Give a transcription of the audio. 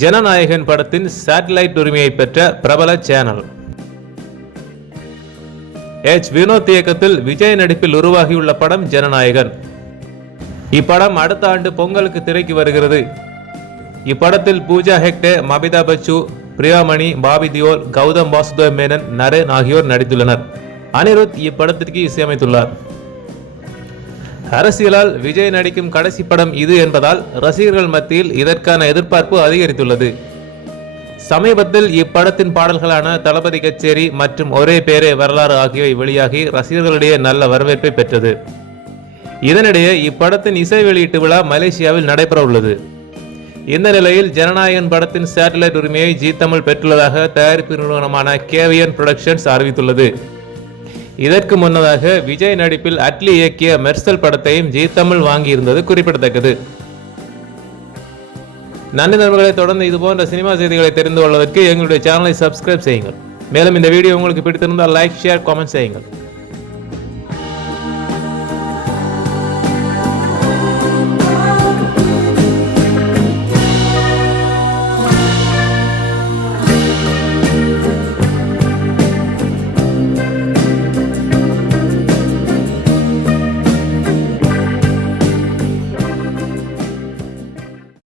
ஜனநாயகன் படத்தின் சேட்டலைட் உரிமையை பெற்ற பிரபல சேனல். வினோத் இயக்கத்தில் விஜய் நடிப்பில் உருவாகியுள்ள படம் ஜனநாயகன். இப்படம் அடுத்த ஆண்டு பொங்கலுக்கு திரைக்கு வருகிறது. இப்படத்தில் பூஜா ஹெக்டே, மபிதா பச்சு, பிரியாமணி, பாபி தியோல், கௌதம் வாசுதேவ் மேனன், நரேன் ஆகியோர் நடித்துள்ளனர். அனிருத் இப்படத்திற்கு இசையமைத்துள்ளார். அரசியலால் விஜய் நடிக்கும் கடைசி படம் இது என்பதால் ரசிகர்கள் மத்தியில் இதற்கான எதிர்பார்ப்பு அதிகரித்துள்ளது. சமீபத்தில் இப்படத்தின் பாடல்களான தளபதி கச்சேரி மற்றும் ஒரே பேரே வரலாறு ஆகியவை வெளியாகி ரசிகர்களிடையே நல்ல வரவேற்பை பெற்றது. இதனிடையே இப்படத்தின் இசை வெளியீட்டு விழா மலேசியாவில் நடைபெற உள்ளது. இந்த நிலையில் ஜனநாயகன் படத்தின் சேட்டலைட் உரிமையை ஜீ தமிழ் பெற்றுள்ளதாக தயாரிப்பு நிறுவனமான கேவிஎன் புரொடக்ஷன்ஸ் அறிவித்துள்ளது. இதற்கு முன்னதாக விஜய் நடிப்பில் அட்லி இயக்கிய மெர்சல் படத்தையும் ஜீ தமிழ் வாங்கியிருந்தது குறிப்பிடத்தக்கது. நன்றி நண்பர்களை, தொடர்ந்து இதுபோன்ற சினிமா செய்திகளை தெரிந்து கொள்வதற்கு எங்களுடைய சேனலை சப்ஸ்கிரைப் செய்யுங்கள். மேலும் இந்த வீடியோ உங்களுக்கு பிடித்திருந்தால் லைக், ஷேர், கமெண்ட் செய்யுங்கள்.